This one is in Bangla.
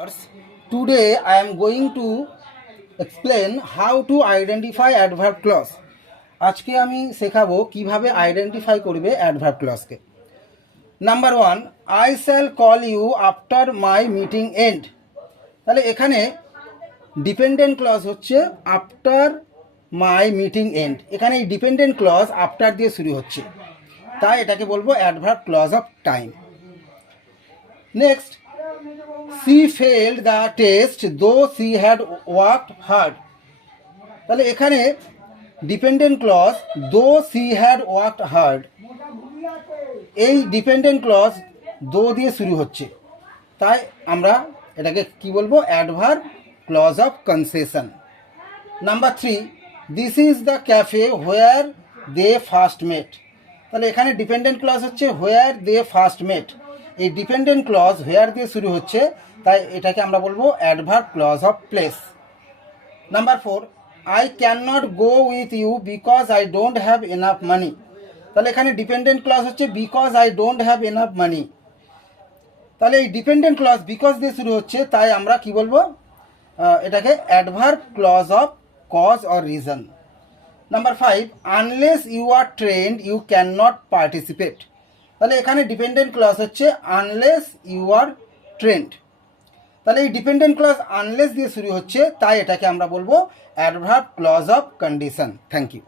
Today I am going to explain how to identify adverb clause. আজকে আমি শেখাবো কিভাবে আইডেন্টিফাই করবে অ্যাডভার্ব ক্লজকে। Number 1, I shall call you after my meeting end. তাহলে এখানে ডিপেন্ডেন্ট ক্লজ হচ্ছে আফটার মাই মিটিং এন্ড। এখানে এই ডিপেন্ডেন্ট ক্লজ আফটার দিয়ে শুরু হচ্ছে, তাই এটাকে বলবো adverb clause of time. Next, she failed the test though she had worked hard। তাহলে এখানে dependent clause though she had worked hard, এই ডিপেন্ডেন্ট ক্লজ দো দিয়ে শুরু হচ্ছে, তাই আমরা এটাকে কি বলবো adverb clause of concession. Number 3, this is the cafe where they first met. তাহলে এখানে ডিপেন্ডেন্ট ক্লজ হচ্ছে হোয়ার দে ফার্স্ট মেট, এই ডিপেন্ডেন্ট ক্লজ হোয়ার দিয়ে শুরু হচ্ছে, তাই এটাকে আমরা বলবো adverb clause of place. Number 4, I can not go with you because I don't have enough money. তাহলে এখানে ডিপেন্ডেন্ট ক্লজ হচ্ছে because I don't have enough money. তাহলে এই ডিপেন্ডেন্ট ক্লজ বিকজ দিয়ে শুরু হচ্ছে, তাই আমরা কি বলবো এটাকে adverb clause of cause or reason. Number 5, unless you are trained you can not participate. তাহলে এখানে ডিপেন্ডেন্ট ক্লজ হচ্ছে আনলেস ইউ আর ট্রেন্ড। তাহলে এই ডিপেন্ডেন্ট ক্লজ আনলেস দিয়ে শুরু হচ্ছে, তাই এটাকে আমরা বলবো adverb clause of condition. Thank you.